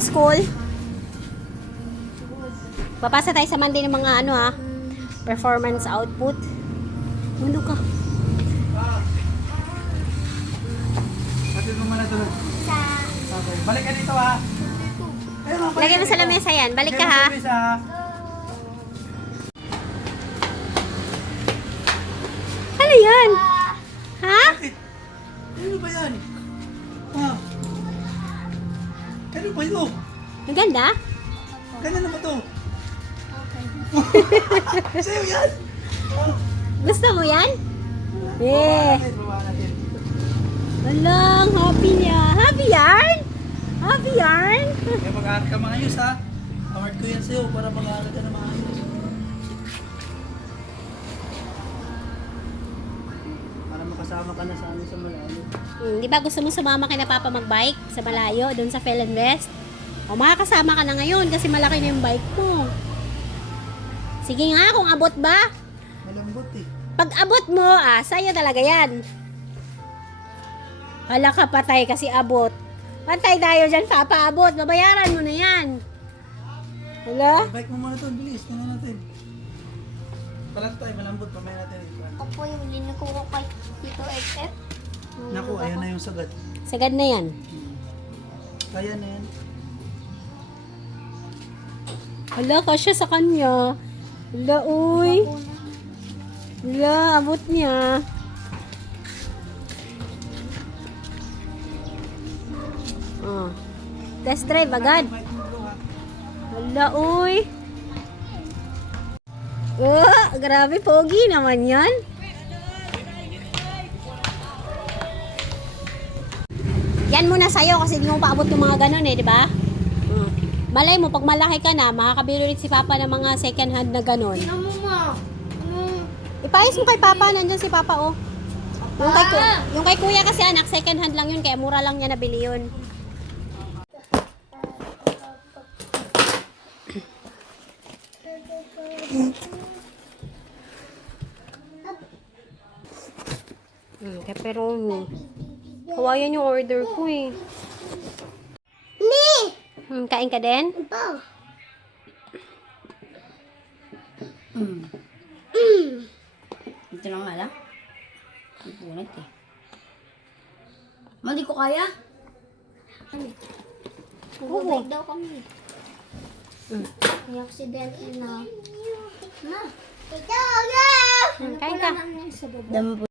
school. Papasa tayo sa Monday ng mga ano ha, performance output. Ano ka? Hatid mo muna doon. Okay. Balik ka dito ha. Lagay mo sa lamesa yan. Balik ka ha. Ano yan? Ha? Ano ba yan? Ha? Ano ba ito? Ang ganda? Ganyan na ba ito? Sa'yo yan? Gusto mo yan? Yeah. Bawa natin. Walang happy niya. Happy yarn? Happy yarn? Kaya mag-aaral ka maayos ha. Award ko yan sa'yo para mag-aaral ka na maayos. Para makasama ka na sa amin sa malayo. Di ba gusto mo sumama kay na Papa magbike sa malayo, doon sa Phil and West? O makakasama ka na ngayon kasi malaki na yung bike mo. Sige nga, kung abot ba? Malambot eh. Pag abot mo, sa'yo talaga yan. Hala ka patay kasi abot. Pantay tayo dyan, Papa, abot. Babayaran mo na yan. Hala? Bike mo muna ito, bilis. Tingnan natin. Palat tayo, malambot. Pamaya natin. Ako po yung linuko ko kay Tito XF. Naku, ayan na yung sagat. Sagad na yan. Kaya na yan. Hala, kasya sa kanya. Hala, uy. Hala, abot niya. Oh. Test drive agad. Hala, uy. Oh, grabe, pogi naman yan. Yan muna sa'yo kasi di mo paabot ng mga ganun eh, di ba? Malay mo, pag malaki ka na, makakabili ulit si Papa ng mga second hand na ganun. Tingnan mo ma. Ipayos mo kay Papa, nandyan si Papa oh. Yung kay Kuya kasi anak, second hand lang yun, kaya mura lang niya nabili yun. Pepperoni. Hawayan yung order ko eh. Kain ka din? Ito lang nga lang. Ang punit eh. Mali ko kaya? Oo. Daw kami. May aksidente na. Na. Ito, Kain ka. Dami po